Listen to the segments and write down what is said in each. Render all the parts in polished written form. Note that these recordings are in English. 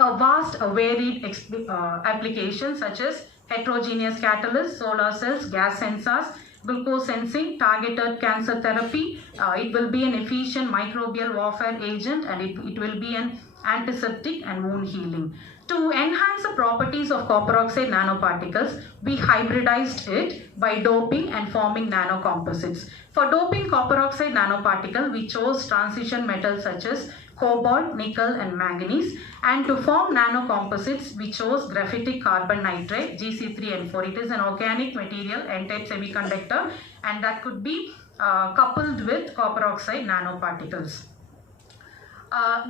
a vast, varied applications such as heterogeneous catalysts, solar cells, gas sensors, glucose sensing, targeted cancer therapy. It will be an efficient microbial warfare agent, and it will be an antiseptic and wound healing. To enhance the properties of copper oxide nanoparticles, we hybridized it by doping and forming nanocomposites. For doping copper oxide nanoparticle, we chose transition metals such as cobalt, nickel and manganese, and to form nanocomposites, we chose graphitic carbon nitride, Gc3N4. It is an organic material, N-type semiconductor, and that could be coupled with copper oxide nanoparticles.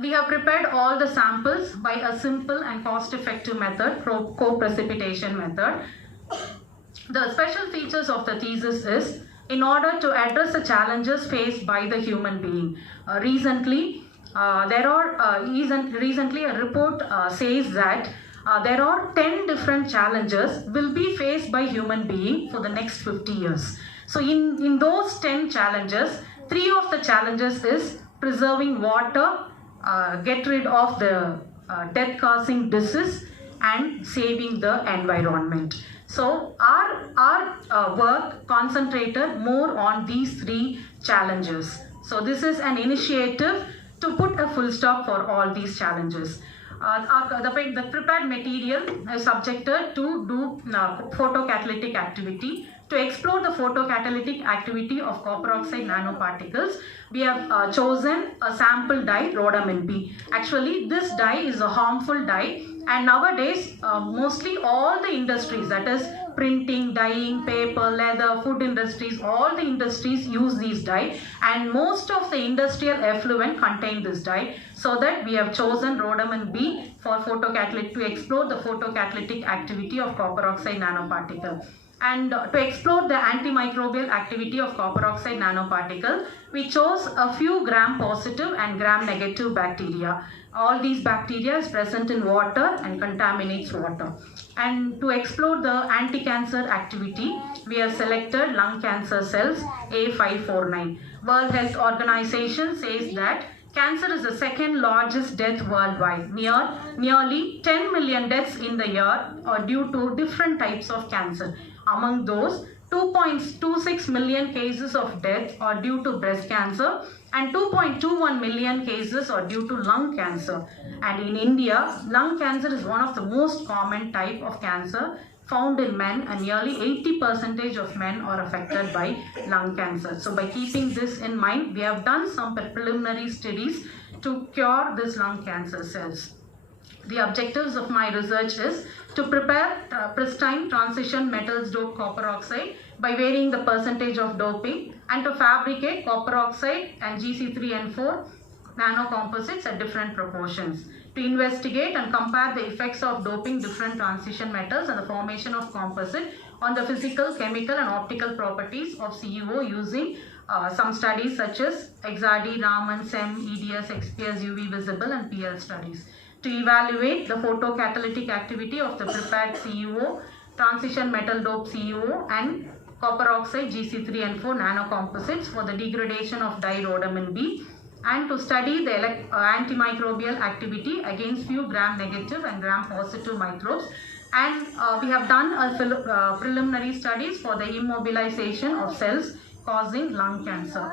We have prepared all the samples by a simple and cost-effective method, co-precipitation method. The special features of the thesis is, in order to address the challenges faced by the human being. Recently a report says that there are 10 different challenges will be faced by human being for the next 50 years. So in those 10 challenges, 3 of the challenges is preserving water, get rid of the death-causing disease, and saving the environment. So our work concentrated more on these 3 challenges. So this is an initiative to put a full stop for all these challenges. The prepared material is subjected to do photocatalytic activity. To explore the photocatalytic activity of copper oxide nanoparticles, we have chosen a sample dye, rhodamin B. Actually, this dye is a harmful dye, and nowadays mostly all the industries, that is printing, dyeing, paper, leather, food industries, all the industries use these dye, and most of the industrial effluent contain this dye. So that we have chosen rhodamin B for photocatalytic, to explore the photocatalytic activity of copper oxide nanoparticle. And to explore the antimicrobial activity of copper oxide nanoparticle, we chose a few gram-positive and gram-negative bacteria. All these bacteria is present in water and contaminates water. And to explore the anti-cancer activity, we have selected lung cancer cells A549. World Health Organization says that cancer is the second largest death worldwide. Nearly 10 million deaths in the year are due to different types of cancer. Among those, 2.26 million cases of death are due to breast cancer, and 2.21 million cases are due to lung cancer. And in India, lung cancer is one of the most common type of cancer found in men, and nearly 80% of men are affected by lung cancer. So by keeping this in mind, we have done some preliminary studies to cure these lung cancer cells. The objectives of my research is to prepare pristine transition metals doped copper oxide by varying the percentage of doping, and to fabricate copper oxide and Gc3N4 nanocomposites at different proportions. To investigate and compare the effects of doping different transition metals and the formation of composite on the physical, chemical and optical properties of CuO using some studies such as XRD, Raman, SEM, EDS, XPS, UV visible and PL studies. To evaluate the photocatalytic activity of the prepared CuO, transition metal doped CuO and copper oxide Gc3N4 nanocomposites for the degradation of dirhodamin B, and to study the antimicrobial activity against few gram-negative and gram-positive microbes. And we have done a preliminary studies for the immobilization of cells causing lung cancer.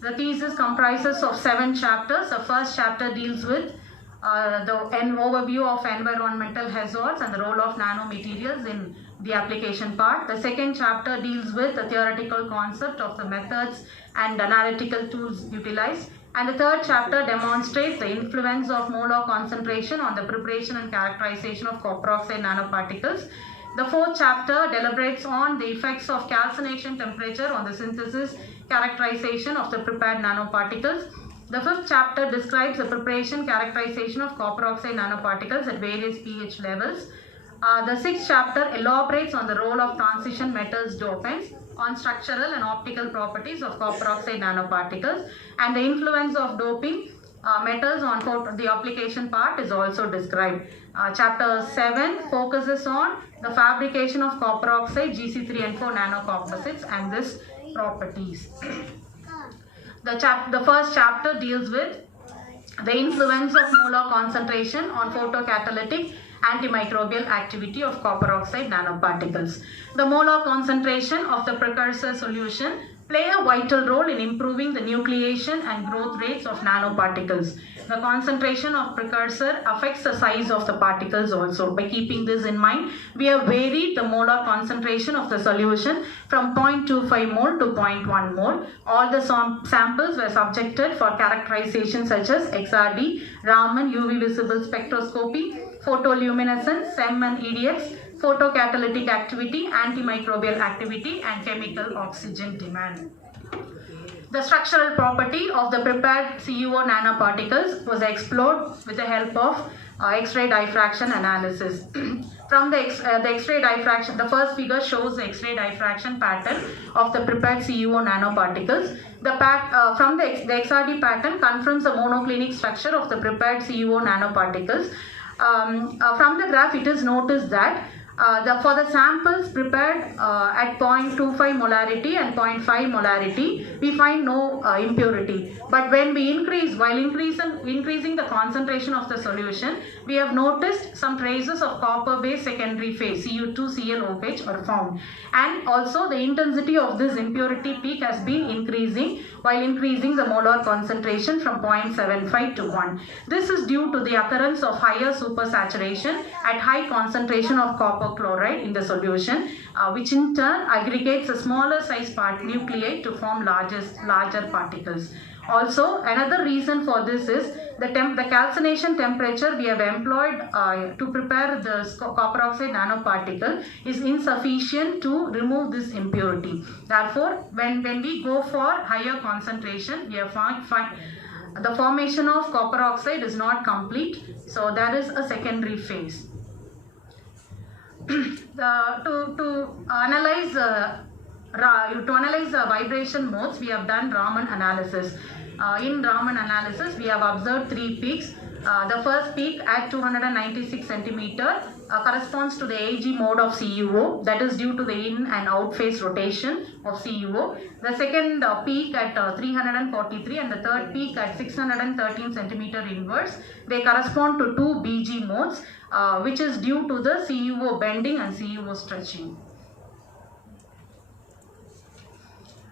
The thesis comprises of 7 chapters. The first chapter deals with an overview of environmental hazards and the role of nanomaterials in the application part. The second chapter deals with the theoretical concept of the methods and analytical tools utilized. And the third chapter demonstrates the influence of molar concentration on the preparation and characterization of copper oxide nanoparticles. The fourth chapter deliberates on the effects of calcination temperature on the synthesis characterization of the prepared nanoparticles. The fifth chapter describes the preparation characterization of copper oxide nanoparticles at various pH levels. The sixth chapter elaborates on the role of transition metals dopants on structural and optical properties of copper oxide nanoparticles, and the influence of doping metals on the application part is also described. Chapter 7 focuses on the fabrication of copper oxide Gc3N4 nanocomposites and this properties. The first chapter deals with The influence of molar concentration on photocatalytic antimicrobial activity of copper oxide nanoparticles. The molar concentration of the precursor solution play a vital role in improving the nucleation and growth rates of nanoparticles. The concentration of precursor affects the size of the particles also. By keeping this in mind, we have varied the molar concentration of the solution from 0.25 mole to 0.1 mole. All the samples were subjected for characterization such as XRD, Raman UV visible spectroscopy, photoluminescence, SEM and EDX, photocatalytic activity, antimicrobial activity, and chemical oxygen demand. The structural property of the prepared CuO nanoparticles was explored with the help of X-ray diffraction analysis. From the X-ray diffraction, the first figure shows the X-ray diffraction pattern of the prepared CuO nanoparticles. From the XRD pattern confirms the monoclinic structure of the prepared CuO nanoparticles. From the graph, it is noticed that for the samples prepared at 0.25 molarity and 0.5 molarity, we find no impurity. But when we while increasing the concentration of the solution, we have noticed some traces of copper-based secondary phase, Cu2ClOH, are found. And also the intensity of this impurity peak has been increasing while increasing the molar concentration from 0.75 to 1. This is due to the occurrence of higher supersaturation at high concentration of copper chloride in the solution, which in turn aggregates a smaller size nuclei to form larger particles. Also, another reason for this is the calcination temperature we have employed to prepare the copper oxide nanoparticle is insufficient to remove this impurity. Therefore, when we go for higher concentration, we have the formation of copper oxide is not complete, so there is a secondary phase. To analyze the vibration modes, we have done Raman analysis. In Raman analysis, we have observed 3 peaks. The first peak at 296 centimeter corresponds to the AG mode of CuO, that is due to the in and out phase rotation of CuO. The second peak at 343 and the third peak at 613 centimeter inverse, they correspond to 2 BG modes, which is due to the CuO bending and CuO stretching.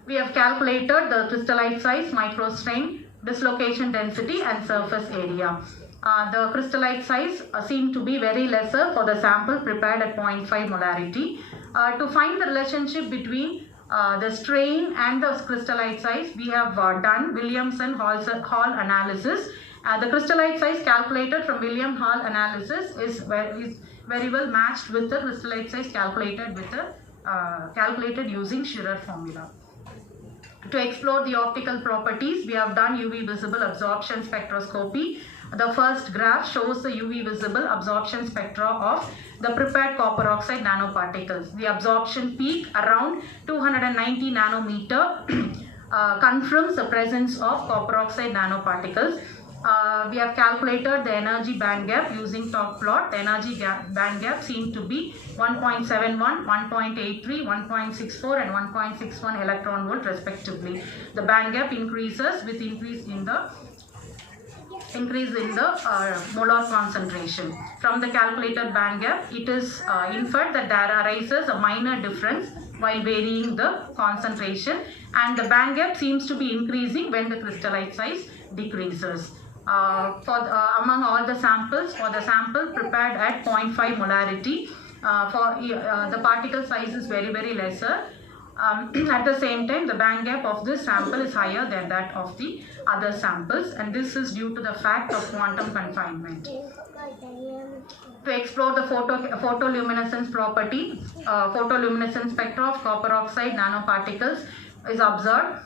We have calculated the crystallite size, microstrain, dislocation density and surface area. The crystallite size seemed to be very lesser for the sample prepared at 0.5 molarity. To find the relationship between the strain and the crystallite size, we have done Williamson-Hall analysis. The crystallite size calculated from William-Hall analysis is very well matched with the crystallite size calculated using Scherrer formula. To explore the optical properties, we have done UV visible absorption spectroscopy. The first graph shows the UV visible absorption spectra of the prepared copper oxide nanoparticles. The absorption peak around 290 nanometer confirms the presence of copper oxide nanoparticles. We have calculated the energy band gap using top plot. The energy band gap seemed to be 1.71, 1.83, 1.64 and 1.61 electron volt respectively. The band gap increases with increase in the molar concentration. From the calculated band gap, it is inferred that there arises a minor difference while varying the concentration, and the band gap seems to be increasing when the crystallite size decreases. Among all the samples, for the sample prepared at 0.5 molarity, the particle size is very lesser. At the same time, the band gap of this sample is higher than that of the other samples, and this is due to the fact of quantum confinement. To explore the photoluminescence property, photoluminescence spectra of copper oxide nanoparticles is observed.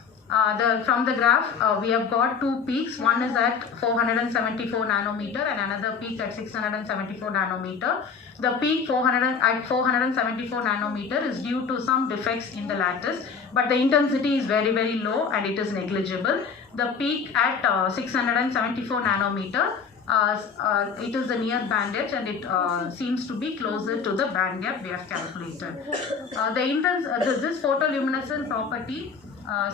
From the graph, we have got 2 peaks. One is at 474 nanometer and another peak at 674 nanometer. The peak at 474 nanometer is due to some defects in the lattice, but the intensity is very low and it is negligible. The peak at 674 nanometer, it is the near band edge and it seems to be closer to the band gap we have calculated. This photoluminescence property,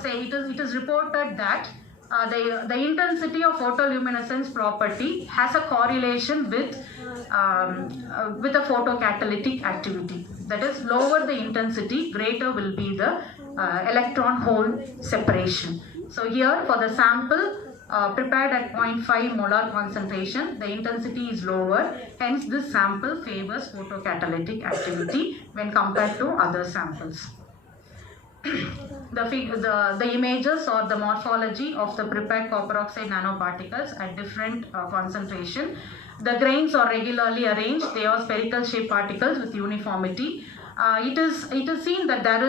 it is reported that the intensity of photoluminescence property has a correlation with the photocatalytic activity. That is, lower the intensity, greater will be the electron-hole separation. So here for the sample prepared at 0.5 molar concentration, the intensity is lower, hence this sample favors photocatalytic activity when compared to other samples. The images or the morphology of the prepared copper oxide nanoparticles at different concentration. The grains are regularly arranged. They are spherical shaped particles with uniformity. It is seen that there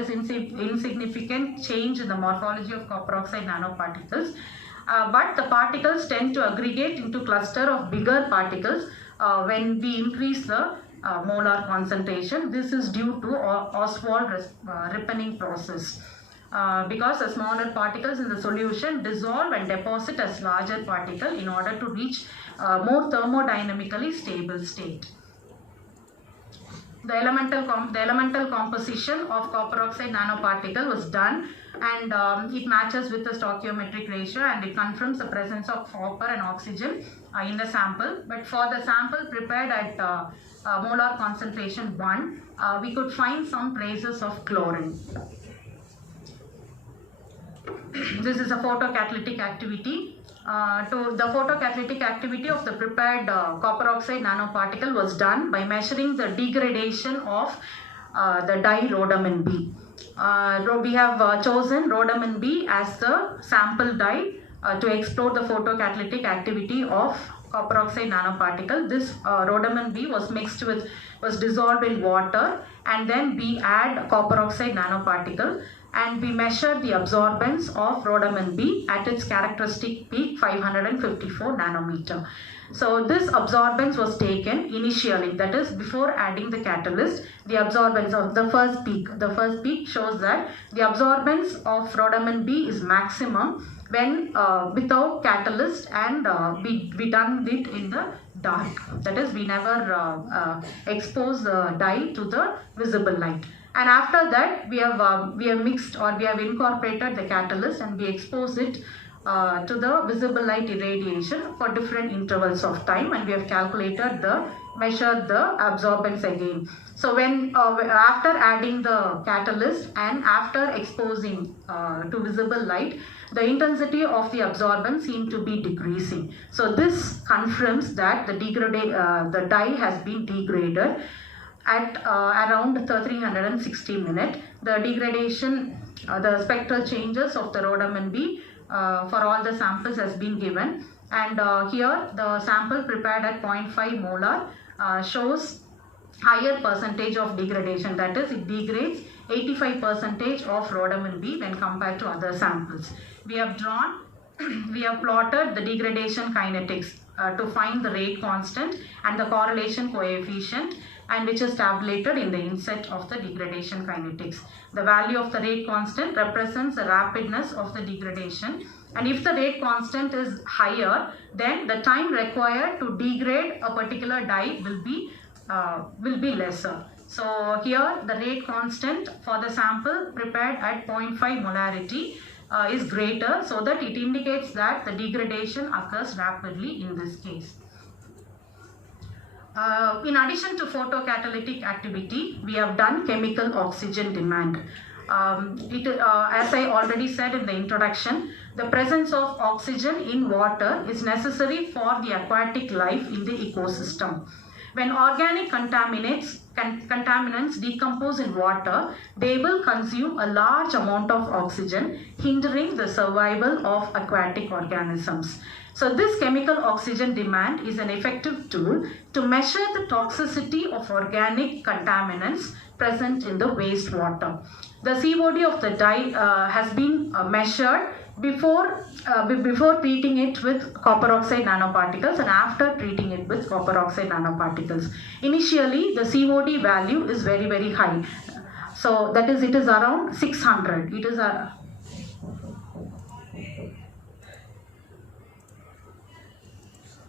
is insignificant change in the morphology of copper oxide nanoparticles, but the particles tend to aggregate into cluster of bigger particles when we increase the molar concentration. This is due to Oswald ripening process. Because the smaller particles in the solution dissolve and deposit as larger particle in order to reach more thermodynamically stable state. The elemental composition of copper oxide nanoparticle was done, and it matches with the stoichiometric ratio, and it confirms the presence of copper and oxygen in the sample. But for the sample prepared at molar concentration 1, we could find some traces of chlorine. This is a photocatalytic activity. The photocatalytic activity of the prepared copper oxide nanoparticle was done by measuring the degradation of the dye rhodamin B. We have chosen rhodamin B as the sample dye to explore the photocatalytic activity of copper oxide nanoparticle. This rhodamin B was dissolved in water, and then we add copper oxide nanoparticle, and we measure the absorbance of rhodamin B at its characteristic peak 554 nanometer. So this absorbance was taken initially, that is before adding the catalyst. The absorbance of the first peak shows that the absorbance of rhodamin B is maximum when without catalyst, and we done it in the dark. That is, we never expose the dye to the visible light. And after that, we have mixed, or we have incorporated the catalyst, and we expose it to the visible light irradiation for different intervals of time, and we have measured the absorbance again. So when after adding the catalyst and after exposing to visible light, the intensity of the absorbance seemed to be decreasing. So this confirms that the dye has been degraded at around 360 minutes. The degradation, the spectral changes of the rhodamin B for all the samples has been given, and here the sample prepared at 0.5 molar shows higher percentage of degradation. That is, it degrades 85% of rhodamin B when compared to other samples. We have plotted the degradation kinetics to find the rate constant and the correlation coefficient, and which is tabulated in the inset of the degradation kinetics. The value of the rate constant represents the rapidness of the degradation, and if the rate constant is higher, then the time required to degrade a particular dye will be lesser. So here the rate constant for the sample prepared at 0.5 molarity is greater, so that it indicates that the degradation occurs rapidly in this case. In addition to photocatalytic activity, we have done chemical oxygen demand. As I already said in the introduction, the presence of oxygen in water is necessary for the aquatic life in the ecosystem. When organic contaminants decompose in water, they will consume a large amount of oxygen, hindering the survival of aquatic organisms. So this chemical oxygen demand is an effective tool to measure the toxicity of organic contaminants present in the wastewater. The COD of the dye has been measured before treating it with copper oxide nanoparticles and after treating it with copper oxide nanoparticles. Initially, the COD value is very, very high. So that is, it is around 600. It is a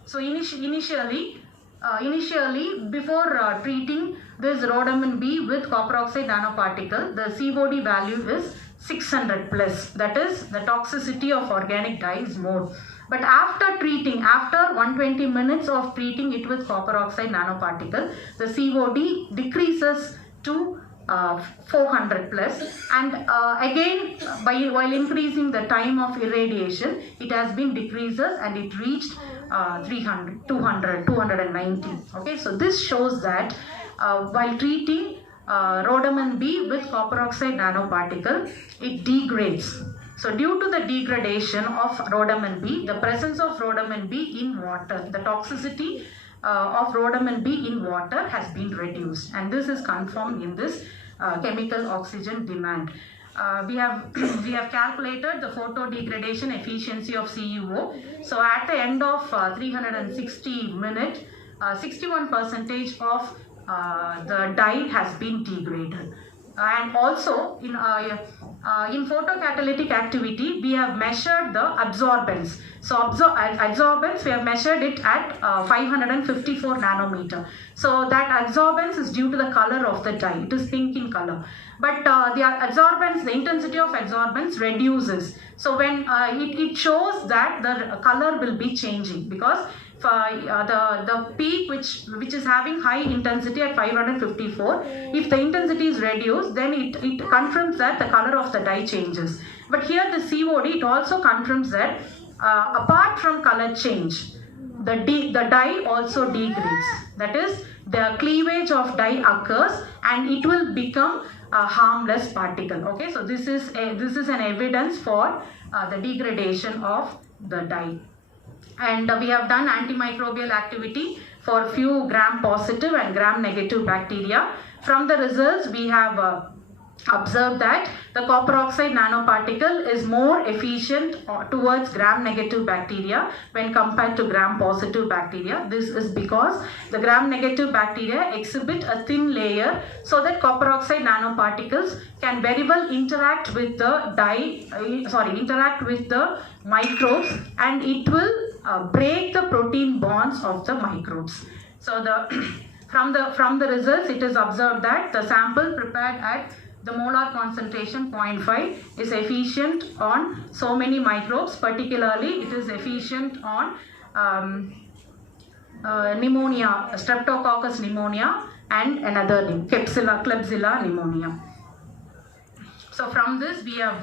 So initially, before treating this rhodamin B with copper oxide nanoparticle, the COD value is 600 plus. That is, the toxicity of organic dye is more. But after treating, after 120 minutes of treating it with copper oxide nanoparticle, the COD decreases to 400 plus, and again while increasing the time of irradiation, it has been decreases and it reached 300, 200, 290. Okay, so this shows that while treating rhodamin B with copper oxide nanoparticle, it degrades. So due to the degradation of rhodamin B, the presence of rhodamin B in water, the toxicity of rhodamin B in water has been reduced, and this is confirmed in this chemical oxygen demand. We have calculated the photo degradation efficiency of CuO. So at the end of 360 minutes, 61% of the dye has been degraded. And also in photocatalytic activity, we have measured the absorbance. So absorbance, we have measured it at 554 nanometer. So that absorbance is due to the color of the dye. It is pink in color. But the absorbance, the intensity of absorbance reduces. So when it shows that the color will be changing, because the peak which is having high intensity at 554, if the intensity is reduced, then it confirms that the color of the dye changes. But here the COD, it also confirms that apart from color change, the dye also degrades. That is, the cleavage of dye occurs and it will become a harmless particle. Okay, so this is an evidence for the degradation of the dye. And we have done antimicrobial activity for few gram positive and gram negative bacteria. From the results, we have observed that the copper oxide nanoparticle is more efficient towards gram negative bacteria when compared to gram positive bacteria. This is because the gram negative bacteria exhibit a thin layer, so that copper oxide nanoparticles can very well interact with the interact with the microbes, and it will break the protein bonds of the microbes. So from the results, it is observed that the sample prepared at the molar concentration 0.5 is efficient on so many microbes. Particularly, it is efficient on pneumonia, Streptococcus pneumonia, and another name, Klebsiella pneumonia. So from this, we have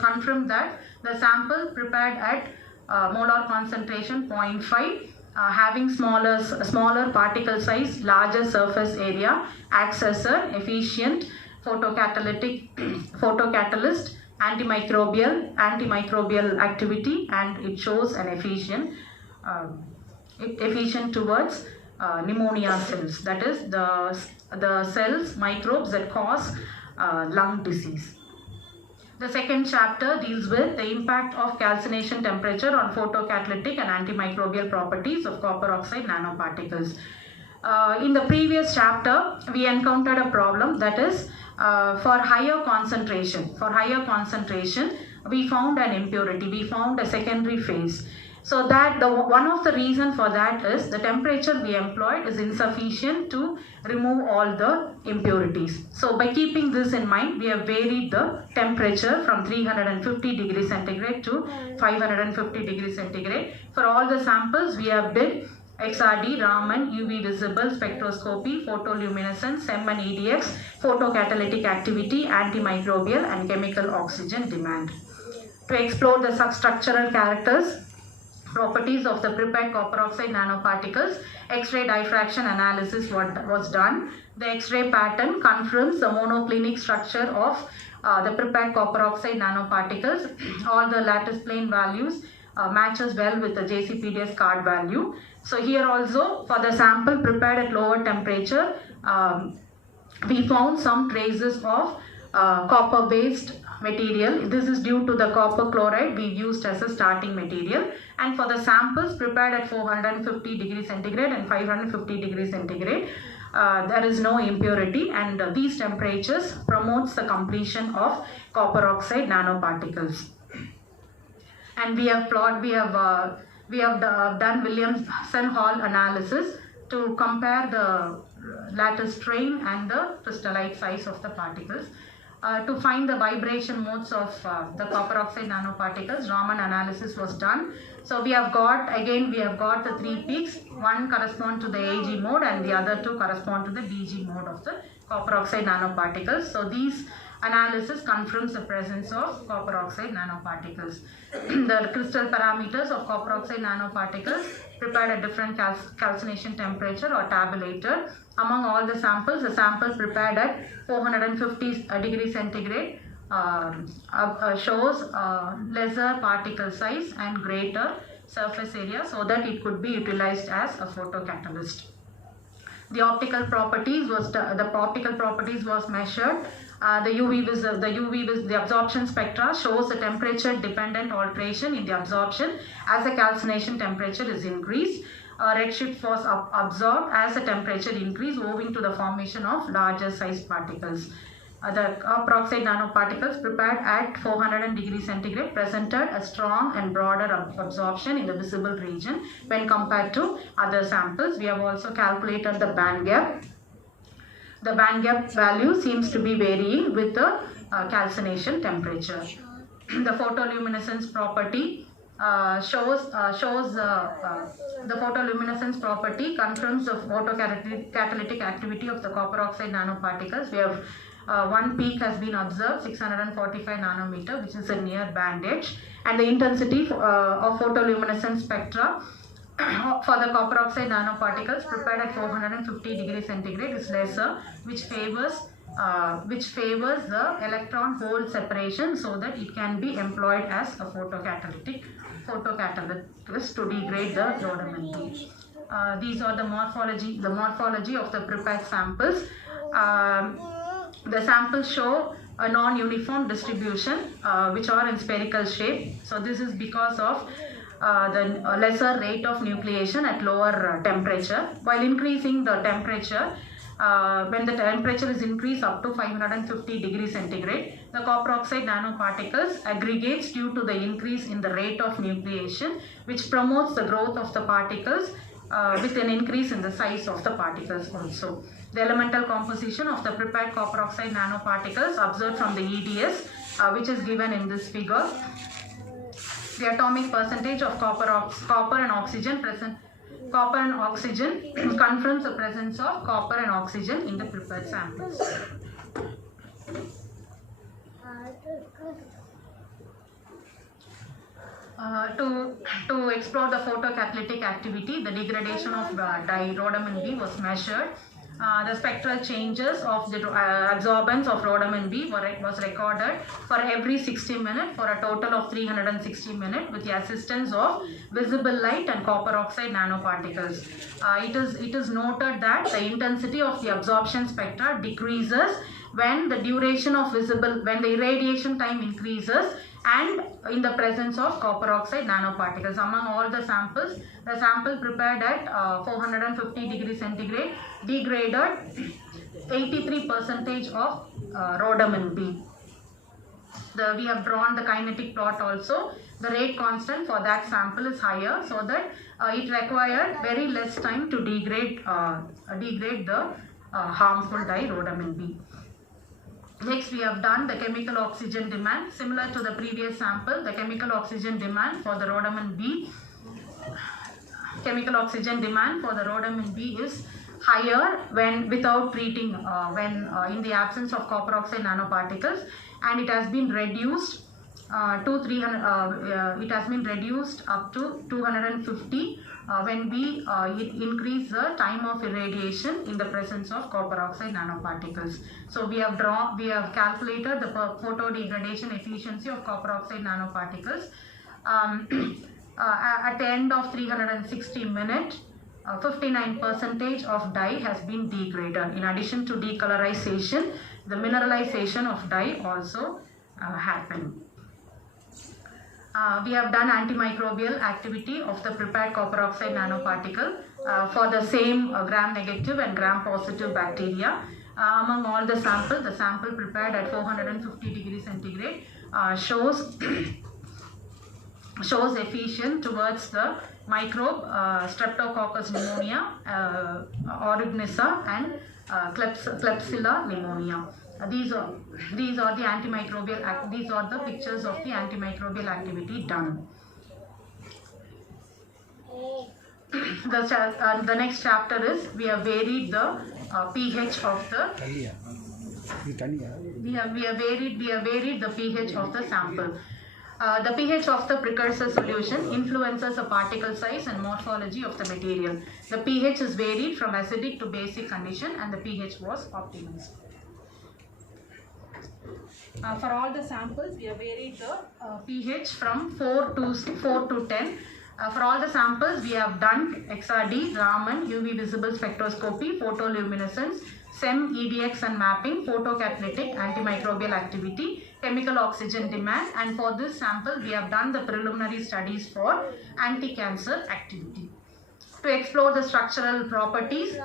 confirmed that the sample prepared at molar concentration 0.5 having smaller particle size, larger surface area, acts as an efficient photocatalyst, antimicrobial activity, and it shows an efficient towards pneumonia cells, that is the cells, microbes that cause lung disease. The second chapter deals with the impact of calcination temperature on photocatalytic and antimicrobial properties of copper oxide nanoparticles. In the previous chapter, we encountered a problem, that is for higher concentration, we found an impurity, we found a secondary phase. So that one of the reasons for that is the temperature we employed is insufficient to remove all the impurities. So by keeping this in mind, we have varied the temperature from 350 degrees centigrade to 550 degrees centigrade. For all the samples, we have did XRD, Raman, UV visible spectroscopy, photoluminescence, SEM and EDX, photocatalytic activity, antimicrobial and chemical oxygen demand. To explore the substructural properties of the prepared copper oxide nanoparticles, X-ray diffraction analysis was done. The X-ray pattern confirms the monoclinic structure of the prepared copper oxide nanoparticles. All the lattice plane values matches well with the JCPDS card value. So here also, for the sample prepared at lower temperature, we found some traces of copper based material. This is due to the copper chloride we used as a starting material. And for the samples prepared at 450 degrees centigrade and 550 degrees centigrade, there is no impurity, and these temperatures promotes the completion of copper oxide nanoparticles. And we have done Williamson-Hall analysis to compare the lattice strain and the crystallite size of the particles. To find the vibration modes of the copper oxide nanoparticles, Raman analysis was done. So we have got the 3 peaks. One correspond to the AG mode and the other 2 correspond to the DG mode of the copper oxide nanoparticles. So these analysis confirms the presence of copper oxide nanoparticles. The crystal parameters of copper oxide nanoparticles prepared at different calcination temperature or tabulated. Among all the samples, the sample prepared at 450 degrees centigrade shows lesser particle size and greater surface area, so that it could be utilized as a photocatalyst. The optical properties was measured. The absorption spectra shows the temperature dependent alteration in the absorption as the calcination temperature is increased. Redshift was absorbed as the temperature increased owing to the formation of larger size particles. The copper oxide nanoparticles prepared at 400 degrees centigrade presented a strong and broader absorption in the visible region when compared to other samples. We have also calculated the band gap. The band gap value seems to be varying with the calcination temperature. The photoluminescence property the photoluminescence property confirms the photocatalytic activity of the copper oxide nanoparticles. We have one peak has been observed, 645 nanometer, which is a near band edge, and the intensity of photoluminescence spectra for the copper oxide nanoparticles prepared at 450 degrees centigrade is lesser, which favors the electron hole separation, so that it can be employed as a photocatalyst to degrade the rhodoman B. These are the morphology of the prepared samples. The samples show a non-uniform distribution, which are in spherical shape. So this is because of the lesser rate of nucleation at lower temperature. While increasing the temperature, when the temperature is increased up to 550 degrees centigrade, the copper oxide nanoparticles aggregates due to the increase in the rate of nucleation, which promotes the growth of the particles with an increase in the size of the particles also. The elemental composition of the prepared copper oxide nanoparticles observed from the EDS, which is given in this figure. The atomic percentage of copper and oxygen confirms the presence of copper and oxygen in the prepared samples. To explore the photocatalytic activity, the degradation of dye rhodoman B was measured. The spectral changes of the absorbance of rhodoman B was recorded for every 60 minutes for a total of 360 minutes with the assistance of visible light and copper oxide nanoparticles. It is noted that the intensity of the absorption spectra decreases when the irradiation time increases and in the presence of copper oxide nanoparticles. Among all the samples, the sample prepared at 450 degrees centigrade degraded 83% of rhodoman B. We have drawn the kinetic plot also. The rate constant for that sample is higher, so that it required very less time to degrade the harmful dye rhodoman B. Next, we have done the chemical oxygen demand. Similar to the previous sample, the chemical oxygen demand for the rhodoman B is higher when without treating in the absence of copper oxide nanoparticles, and it has been reduced up to 250 when we increase the time of irradiation in the presence of copper oxide nanoparticles. So we have calculated the photo degradation efficiency of copper oxide nanoparticles. At the end of 360 minutes, 59% of dye has been degraded. In addition to decolorization, the mineralization of dye also happened. We have done antimicrobial activity of the prepared copper oxide nanoparticle for the same gram-negative and gram-positive bacteria. Among all the sample prepared at 450 degrees centigrade shows efficient towards the microbe Streptococcus pneumonia, Aeruginosa and Klebsiella pneumonia. These are the antimicrobial these are the pictures of the antimicrobial activity done. The next chapter is we have varied the pH of the we have varied the pH of the sample. The pH of the precursor solution influences the particle size and morphology of the material. The pH is varied from acidic to basic condition and the pH was optimized. For all the samples, we have varied the pH from 4 to 10. For all the samples, we have done XRD, Raman, UV visible spectroscopy, photoluminescence, SEM, EDX and mapping, photocatalytic, antimicrobial activity, chemical oxygen demand, and for this sample, we have done the preliminary studies for anti-cancer activity. To explore the structural properties,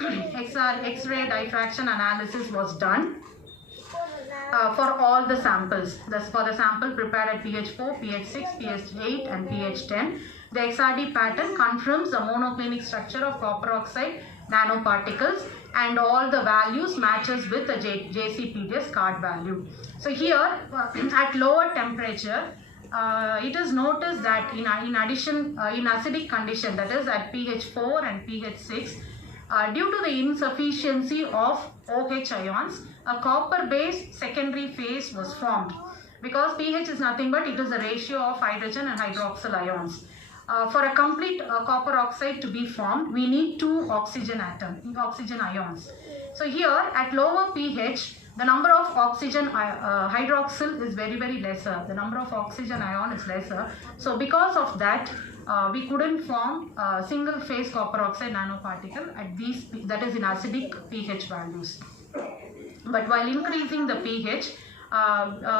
X-ray diffraction analysis was done for all the samples. Thus, for the sample prepared at pH 4, pH 6, pH 8 and pH 10, the XRD pattern confirms the monoclinic structure of copper oxide nanoparticles and all the values matches with the JCPDS card value. So here at lower temperature, it is noticed that in addition in acidic condition, that is at pH 4 and pH 6, due to the insufficiency of OH ions, a copper-based secondary phase was formed. Because pH is nothing but it is a ratio of hydrogen and hydroxyl ions. For a complete copper oxide to be formed, we need 2 oxygen ions. So here at lower pH, the number of oxygen hydroxyl is very lesser. The number of oxygen ion is lesser. So because of that, we couldn't form single phase copper oxide nanoparticle at these, that is in acidic pH values. But while increasing the pH,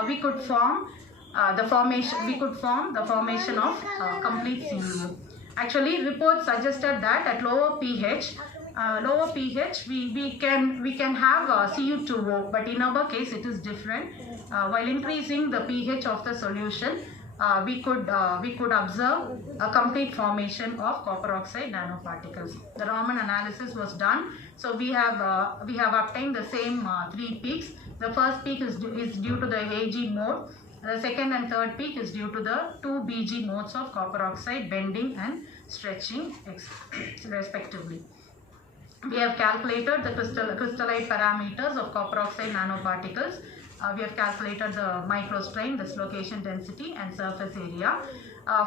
we could form the formation of complete CuO. Actually, reports suggested that at lower pH we can have Cu2O, but in our case it is different. While increasing the pH of the solution, we could observe a complete formation of copper oxide nanoparticles. The Raman analysis was done, so we have obtained the same 3 peaks. The first peak is due to the Ag mode. The second and third peak is due to the 2 Bg modes of copper oxide bending and stretching respectively. We have calculated the crystallite parameters of copper oxide nanoparticles. We have calculated the microstrain, dislocation density and surface area.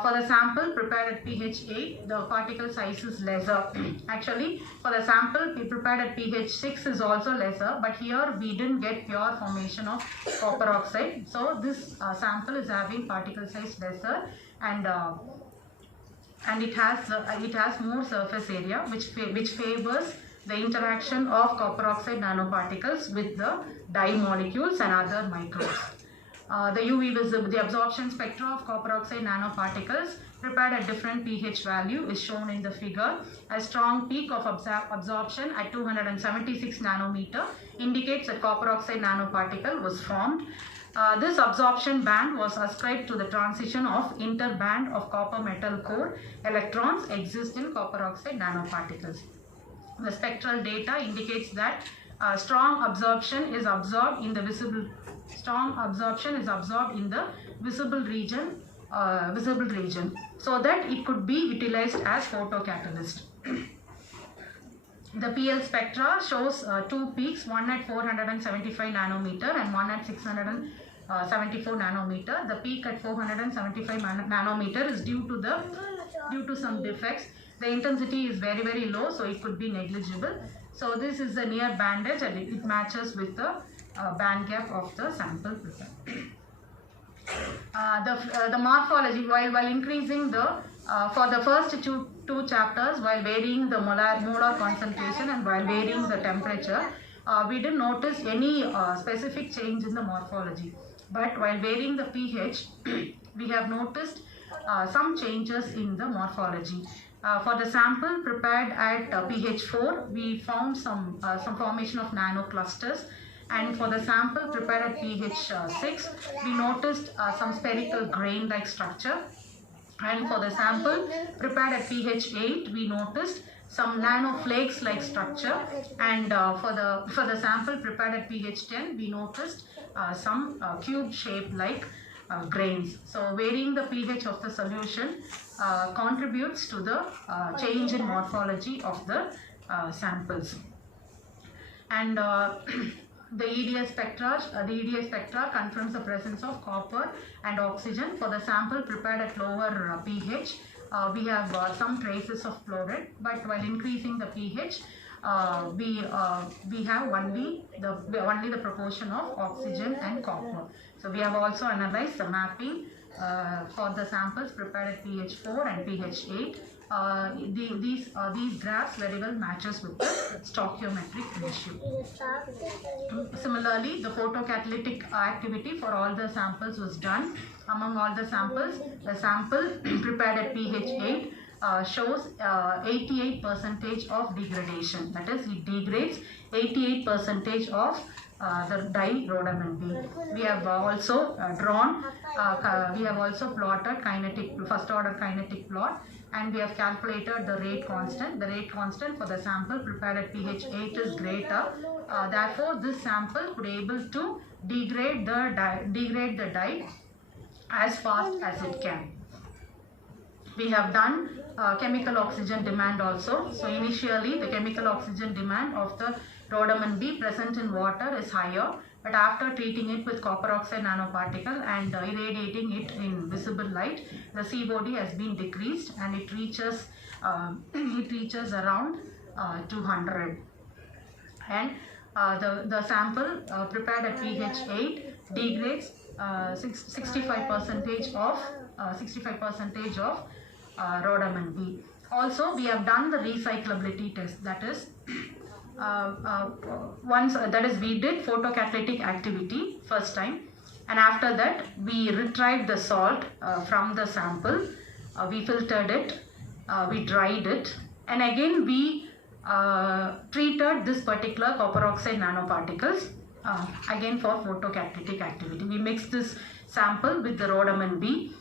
For the sample prepared at pH 8, the particle size is lesser. Actually, for the sample prepared at pH 6 is also lesser, but here we didn't get pure formation of copper oxide. So this sample is having particle size lesser, and it has more surface area, which favors the interaction of copper oxide nanoparticles with the dye molecules and other microbes. The UV visible, the absorption spectra of copper oxide nanoparticles prepared at different pH value is shown in the figure. A strong peak of absorption at 276 nanometer indicates that copper oxide nanoparticle was formed. This absorption band was ascribed to the transition of interband of copper metal core electrons exist in copper oxide nanoparticles. The spectral data indicates that strong absorption is absorbed in the visible region, so that it could be utilized as photocatalyst. The PL spectra shows 2 peaks, one at 475 nanometer and one at 674 nanometer. The peak at 475 nanometer is due to some defects. The intensity is very low, so it could be negligible. So this is the near bandage and it matches with the band gap of the sample prepared. The morphology, while increasing the for the first two chapters, while varying the molar concentration and while varying the temperature, we didn't notice any specific change in the morphology. But while varying the pH, we have noticed some changes in the morphology. For the sample prepared at pH 4, we found some formation of nanoclusters, and for the sample prepared at pH 6, we noticed some spherical grain-like structure. And for the sample prepared at pH 8, we noticed some nanoflakes-like structure, and for the sample prepared at pH 10, we noticed some cube shape like grains. So varying the pH of the solution contributes to the change in morphology of the samples. And the EDS spectra confirms the presence of copper and oxygen. For the sample prepared at lower pH, we have some traces of fluoride, but while increasing the pH, we have only the proportion of oxygen and copper. So we have also analyzed the mapping for the samples prepared at pH 4 and pH 8. These graphs very well matches with the stoichiometric ratio. Similarly, the photocatalytic activity for all the samples was done. Among all the samples, the sample prepared at pH 8 shows 88% of degradation. That is, it degrades 88% of the dirhodamine B. We have also plotted first order kinetic plot, and we have calculated the rate constant. The rate constant for the sample prepared at pH 8 is greater. Therefore, this sample could able to degrade the dye as fast as it can. We have done chemical oxygen demand also. So initially, the chemical oxygen demand of the rhodamine B present in water is higher, but after treating it with copper oxide nanoparticle and irradiating it in visible light, the COD has been decreased and it reaches around 200. And the sample prepared at pH 8 degrades 65% of rhodamine B. Also, we have done the recyclability test. That is, we did photocatalytic activity first time, and after that we retrieved the salt from the sample, we filtered it, we dried it, and again we treated this particular copper oxide nanoparticles again for photocatalytic activity. We mixed this sample with the rhodamine B,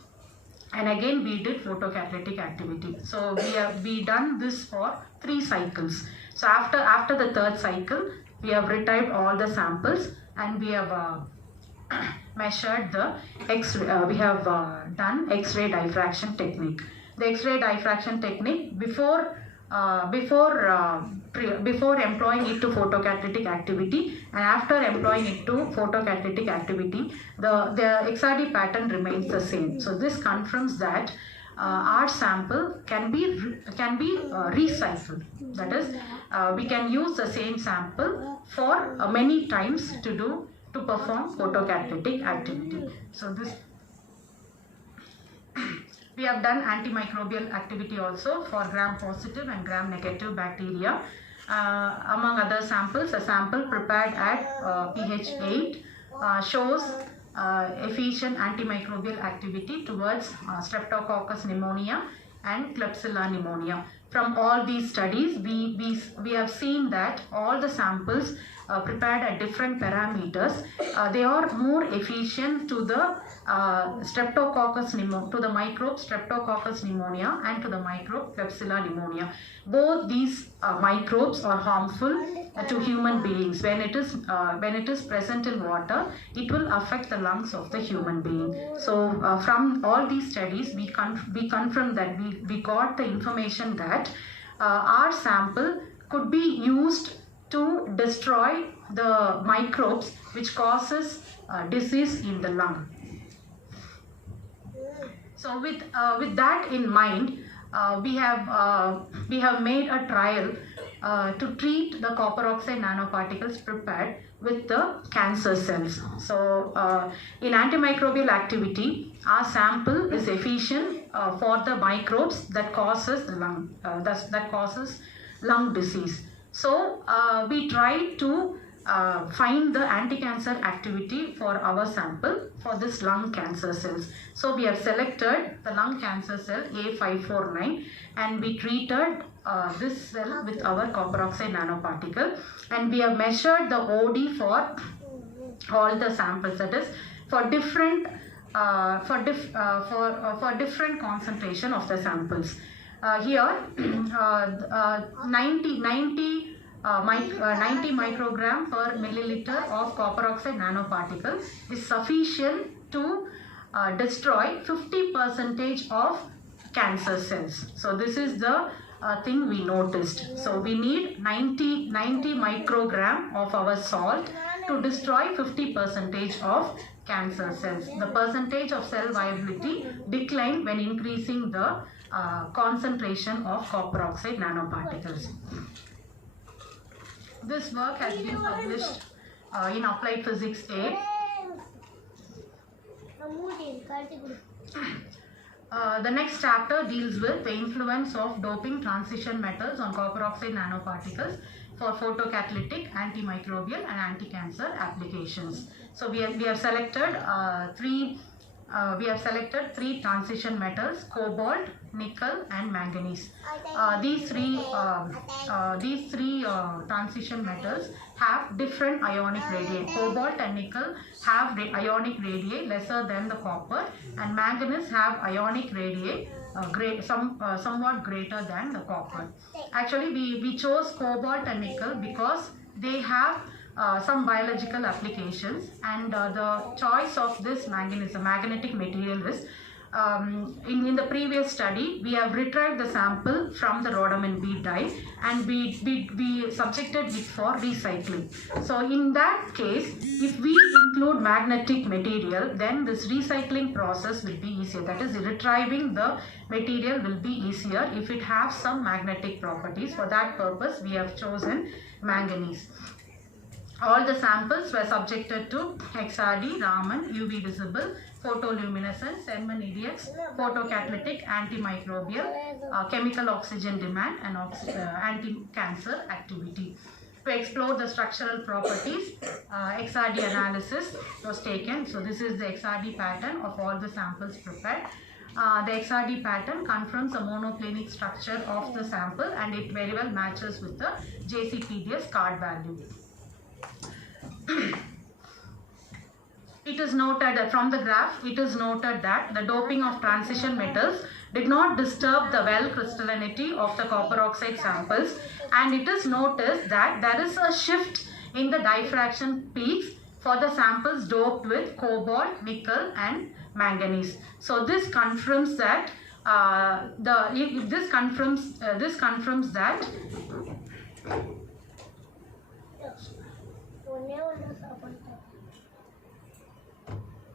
and again we did photocatalytic activity. So we done this for 3 cycles. So after the third cycle, we have retrieved all the samples and we have measured the X-ray. We have done X-ray diffraction technique. The X-ray diffraction technique before employing it to photocatalytic activity and after employing it to photocatalytic activity, the XRD pattern remains the same. So this confirms that our sample can be recycled. That is, we can use the same sample for many times to perform photocatalytic activity. So this we have done antimicrobial activity also for gram-positive and gram-negative bacteria. Among other samples, a sample prepared at pH 8 shows efficient antimicrobial activity towards Streptococcus pneumonia and Klebsiella pneumonia. From all these studies, we have seen that all the samples prepared at different parameters, they are more efficient to the Streptococcus pneumonia, to the microbe Streptococcus pneumonia and to the microbe Klebsiella pneumonia. Both these microbes are harmful to human beings. When it is present in water, it will affect the lungs of the human being. So from all these studies, we confirm that we got the information that our sample could be used to destroy the microbes which causes disease in the lung. So with that in mind, we have made a trial to treat the copper oxide nanoparticles prepared with the cancer cells. So in antimicrobial activity, our sample is efficient for the microbes that causes the lung disease. So we try to find the anti-cancer activity for our sample for this lung cancer cells. So we have selected the lung cancer cell A549 and we treated this cell with our copper oxide nanoparticle, and we have measured the OD for all the samples. That is, for different concentration of the samples. Here 90 microgram per milliliter of copper oxide nanoparticles is sufficient to destroy 50% of cancer cells. So this is the thing we noticed. So we need 90 microgram of our salt to destroy 50% of cancer cells. The percentage of cell viability declined when increasing the concentration of copper oxide nanoparticles. This work has been published in Applied Physics A. The next chapter deals with the influence of doping transition metals on copper oxide nanoparticles for photocatalytic, antimicrobial and anti-cancer applications. So we have selected three transition metals: cobalt, nickel and manganese. These three transition metals have different ionic radii. Cobalt and nickel have ionic radii lesser than the copper, and manganese have ionic radii somewhat greater than the copper. Actually, we chose cobalt and nickel because they have some biological applications, and the choice of this manganese, a magnetic material, is in the previous study we have retrieved the sample from the rhodamine bead dye and we subjected it for recycling. So in that case, if we include magnetic material, then this recycling process will be easier. That is, retrieving the material will be easier if it has some magnetic properties. For that purpose, we have chosen manganese. All the samples were subjected to XRD, Raman, UV visible, photoluminescence, N1 EDX, photocatalytic, antimicrobial, chemical oxygen demand and anti-cancer activity. To explore the structural properties, XRD analysis was taken. So this is the XRD pattern of all the samples prepared. The XRD pattern confirms the monoclinic structure of the sample and it very well matches with the JCPDS card value. It is noted that from the graph, it is noted that the doping of transition metals did not disturb the well crystallinity of the copper oxide samples, and it is noticed that there is a shift in the diffraction peaks for the samples doped with cobalt, nickel and manganese. So this confirms that this confirms that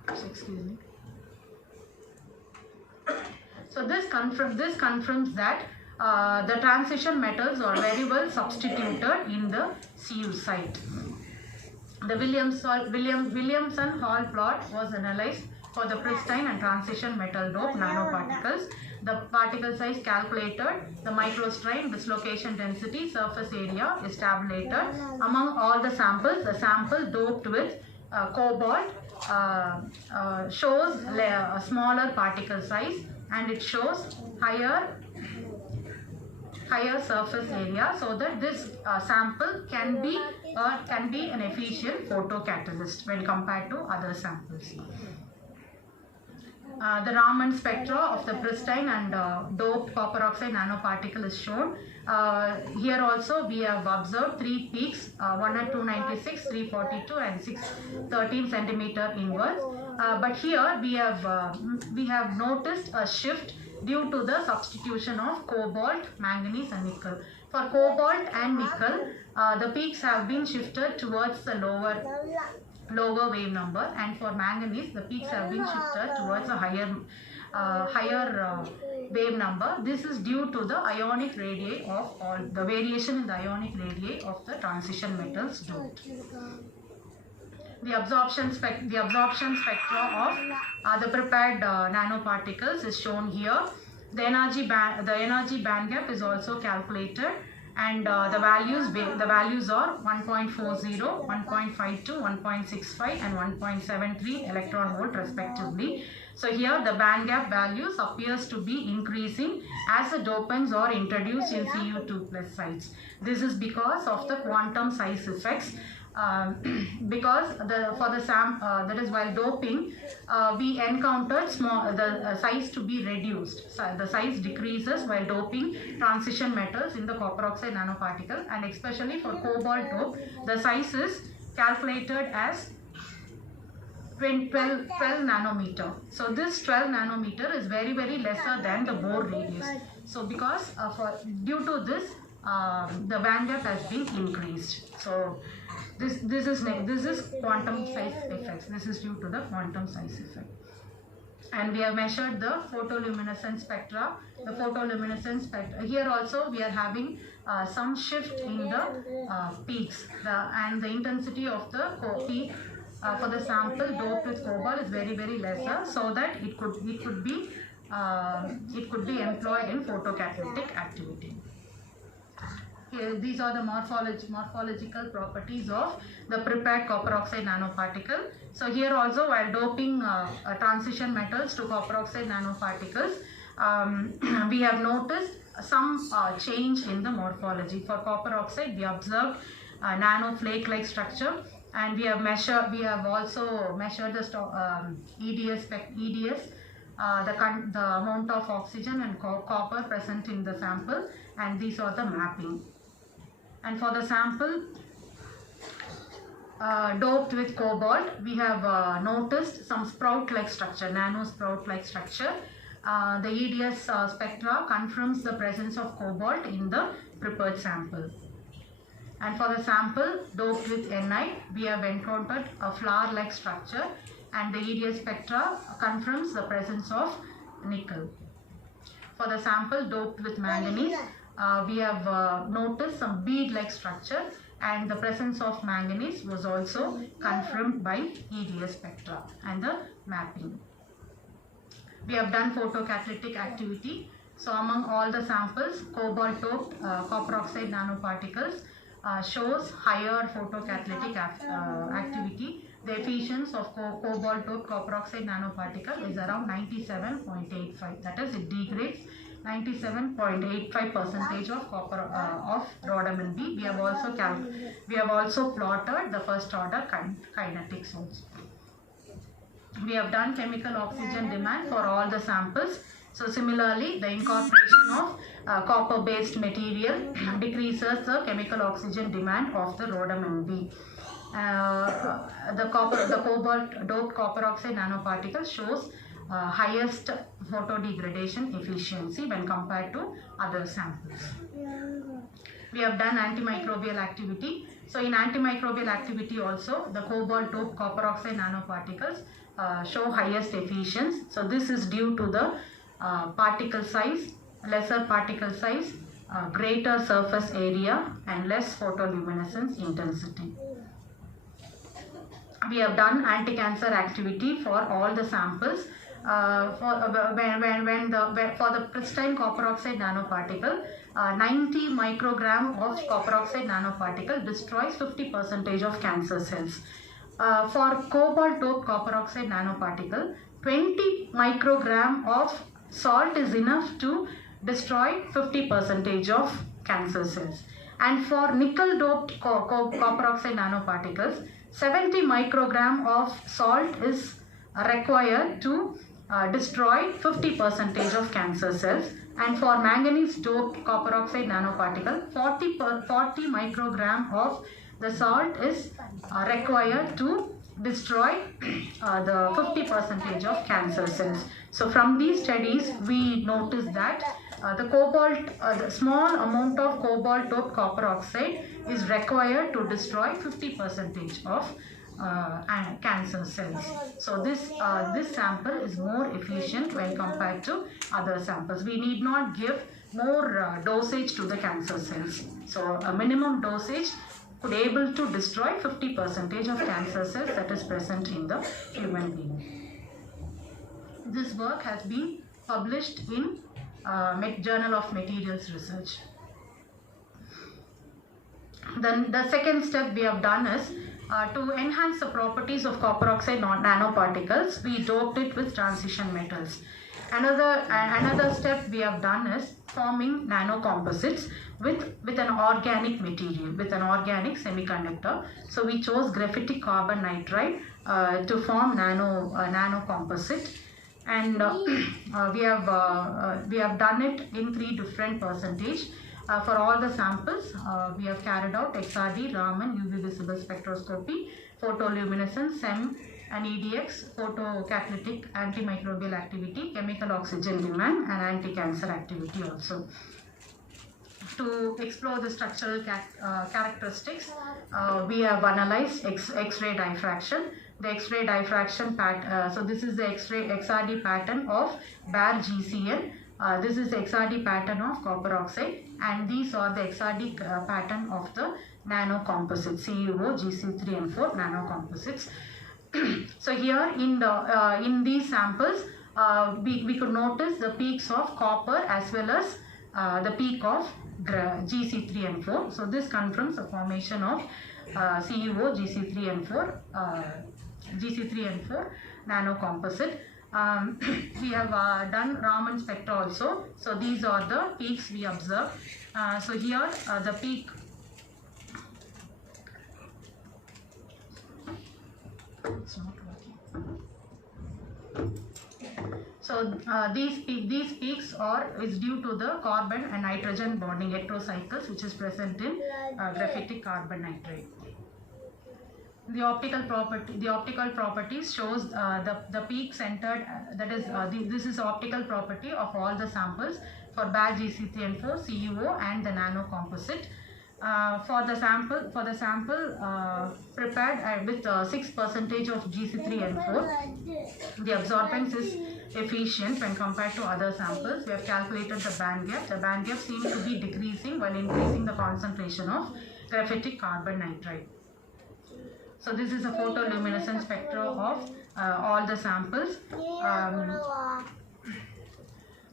excuse me. So this confirms that the transition metals are very well substituted in the CU site. The Williamson-Hall plot was analyzed for the pristine and transition metal dope nanoparticles. The particle size calculated, the microstrain, dislocation density, surface area is tabulated. Among all the samples, the sample doped with cobalt shows a smaller particle size and it shows higher surface area, so that this sample can be an efficient photocatalyst when compared to other samples. The Raman spectra of the pristine and doped copper oxide nanoparticle is shown. Here also we have observed three peaks, one at 296, 342 and 613 centimeter inwards. But here we have noticed a shift due to the substitution of cobalt, manganese and nickel. For cobalt and nickel, the peaks have been shifted towards the lower wave number, and for manganese the peaks have been shifted towards a higher wave number. This is due to the ionic radii of all the variation in the ionic radii of the transition metals doped. The absorption spectra of the prepared nanoparticles is shown here. The energy band gap is also calculated, and the values are 1.40, 1.52, 1.65 and 1.73 electron volt respectively. So here the band gap values appears to be increasing as the dopants are introduced in Cu2+ sites. This is because of the quantum size effects. because that is while doping, we encountered the size to be reduced. So the size decreases while doping transition metals in the copper oxide nanoparticle, and especially for cobalt dope, the size is calculated as 12 nanometer. So this 12 nanometer is very lesser than the bore radius. So because due to this, the band gap has been increased. So this is quantum size effects. This is due to the quantum size effect. And we have measured the photoluminescence spectra. The photoluminescence spectra, here also we are having some shift in the peaks, and the intensity of the peak for the sample doped with cobalt is very lesser, so that it could be employed in photocatalytic activity. Here, these are the morphological properties of the prepared copper oxide nanoparticle. So here also, while doping transition metals to copper oxide nanoparticles, we have noticed some change in the morphology. For copper oxide, we observed nano flake-like structure, and we have also measured the EDS, the amount of oxygen and copper present in the sample, and these are the mapping. And for the sample doped with cobalt, we have noticed some sprout-like structure, nano sprout-like structure. The EDS spectra confirms the presence of cobalt in the prepared sample. And for the sample doped with Ni, we have encountered a flower-like structure, and the EDS spectra confirms the presence of nickel. For the sample doped with manganese, we have noticed some bead-like structure, and the presence of manganese was also confirmed by EDS spectra and the mapping. We have done photocatalytic activity. So among all the samples, cobalt doped copper oxide nanoparticles shows higher photocatalytic activity. The efficiency of cobalt doped copper oxide nanoparticle is around 97.85. That is, it degrades 97.85% of copper of rhodamin B. We have also plotted the first order kinetics also. We have done chemical oxygen demand for all the samples. So similarly, the incorporation of copper-based material decreases the chemical oxygen demand of the rhodamin B. The cobalt doped copper oxide nanoparticle shows highest photodegradation efficiency when compared to other samples. We have done antimicrobial activity. So in antimicrobial activity also, the cobalt doped copper oxide nanoparticles show highest efficiency. So this is due to the particle size, lesser particle size, greater surface area, and less photoluminescence intensity. We have done anti-cancer activity for all the samples. For the pristine copper oxide nanoparticle, 90 microgram of copper oxide nanoparticle destroys 50% of cancer cells. For cobalt doped copper oxide nanoparticle, 20 microgram of salt is enough to destroy 50% of cancer cells. And for nickel doped copper oxide nanoparticles, 70 microgram of salt is required to destroy 50% of cancer cells. And for manganese doped copper oxide nanoparticle, 40 microgram of the salt is required to destroy the 50% of cancer cells. So from these studies, we noticed that the small amount of cobalt doped copper oxide is required to destroy 50% of cancer cells. So this sample is more efficient when compared to other samples. We need not give more dosage to the cancer cells. So a minimum dosage could able to destroy 50% of cancer cells that is present in the human being. This work has been published in Journal of Materials Research. Then the second step we have done is to enhance the properties of copper oxide nanoparticles, we doped it with transition metals. Another step we have done is forming nanocomposites with an organic material, with an organic semiconductor. So we chose graphitic carbon nitride to form nanocomposite, and we have done it in 3 different percentage. For all the samples, we have carried out XRD, Raman, UV visible spectroscopy, photoluminescence, SEM, and EDX, photocatalytic antimicrobial activity, chemical oxygen demand, and anti-cancer activity also. To explore the structural characteristics, we have analyzed X-ray diffraction. The X-ray diffraction pattern, so this is the X-ray XRD pattern of bare GCN. This is the XRD pattern of copper oxide, and these are the XRD pattern of the nanocomposite CuO, GC3 and 4 nanocomposites. So here in these samples, we could notice the peaks of copper as well as the peak of GC3 and 4. So this confirms the formation of CuO, GC3 and 4 nanocomposite. We have done Raman spectra also. So these are the peaks we observed. So here the peak. It's not working. So these peaks is due to the carbon and nitrogen bonding heterocycles, which is present in graphitic carbon nitride. The optical properties shows the peak centered. That is, this is optical property of all the samples for bare GC3 and 4, CuO, and the nanocomposite. For the sample prepared with 6% of GC3 and 4, the absorbance is efficient when compared to other samples. We have calculated the band gap. The band gap seems to be decreasing while increasing the concentration of graphitic carbon nitride. So this is a photoluminescence spectra of all the samples.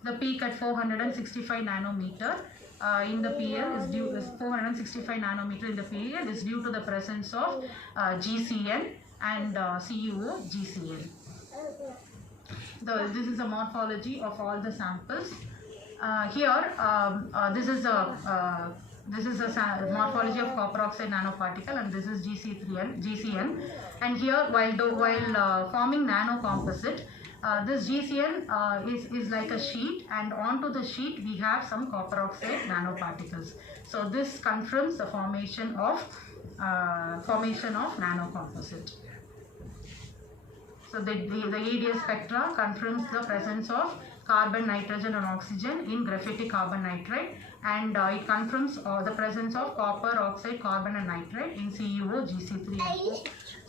The peak at 465 nanometer in the PL is 465 nanometer in the PL is due to the presence of GCN and CuO GCN. This is a morphology of all the samples. Here, this is a morphology of copper oxide nanoparticle, and this is GCN. And here, while forming nanocomposite, this GCN is like a sheet, and onto the sheet we have some copper oxide nanoparticles. So this confirms the formation of nanocomposite. So the EDS spectra confirms the presence of carbon, nitrogen, and oxygen in graphitic carbon nitride, and it confirms the presence of copper oxide, carbon, and nitride in CuO,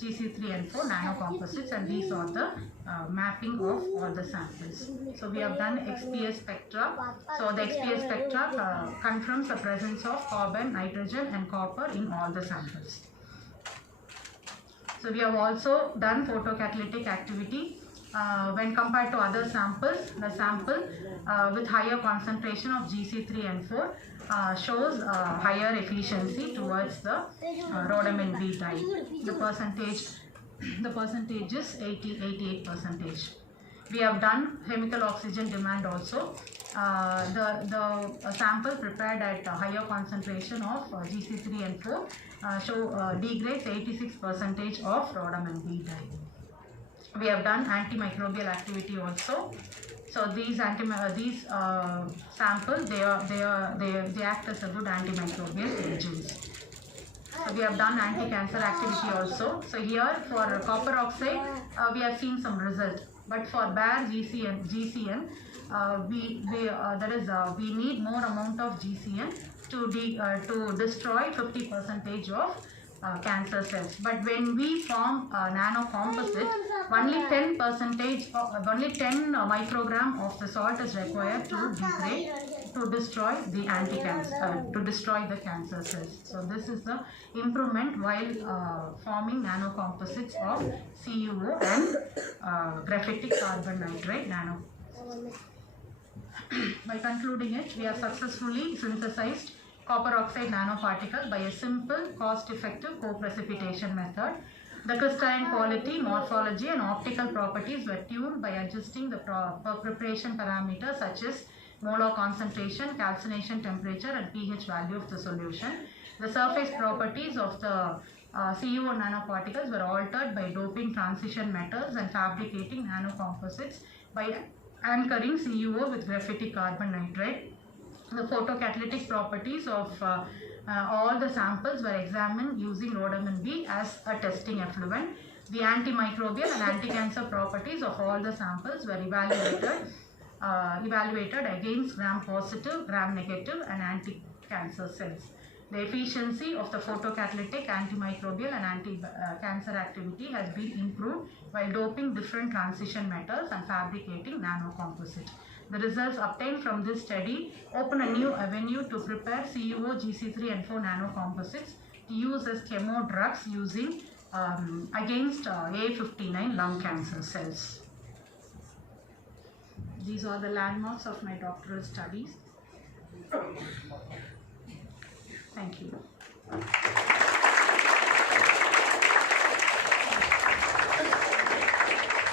GC3 and 4 nanocomposites, and these are the mapping of all the samples. So we have done XPS spectra. So the XPS spectra confirms the presence of carbon, nitrogen, and copper in all the samples. So we have also done photocatalytic activity. When compared to other samples, the sample with higher concentration of GC3 and 4 shows higher efficiency towards the rhodamine B type. The percentage is 88%. We have done chemical oxygen demand also. The sample prepared at a higher concentration of GC3 and 4 degrades 86% of rhodamine B type. We have done antimicrobial activity also. So these samples they act as a good antimicrobial agents. So we have done anti-cancer activity also. So here for copper oxide we have seen some result, but for bare GCN we need more amount of GCN to destroy 50% of cancer cells. But when we form nanocomposite, only 10% microgram of the salt is required to degrade, to destroy the cancer cells. So this is the improvement while forming nanocomposites of CuO and graphitic carbon nitride nano. By concluding it, we have successfully synthesized copper oxide nanoparticle by a simple, cost-effective co-precipitation method. The crystalline quality, morphology and optical properties were tuned by adjusting the preparation parameters such as molar concentration, calcination temperature and pH value of the solution. The surface properties of the CuO nanoparticles were altered by doping transition metals and fabricating nanocomposites by anchoring CuO with graphitic carbon nitride. The photocatalytic properties of all the samples were examined using rhodamin B as a testing effluent. The antimicrobial and anti-cancer properties of all the samples were evaluated against gram-positive, gram-negative and anti-cancer cells. The efficiency of the photocatalytic, antimicrobial and anti-cancer activity has been improved while doping different transition metals and fabricating nanocomposite. The results obtained from this study open a new avenue to prepare CuO, GC3 and 4 nanocomposites to use as chemo drugs using against A59 lung cancer cells. These are the landmarks of my doctoral studies. Thank you.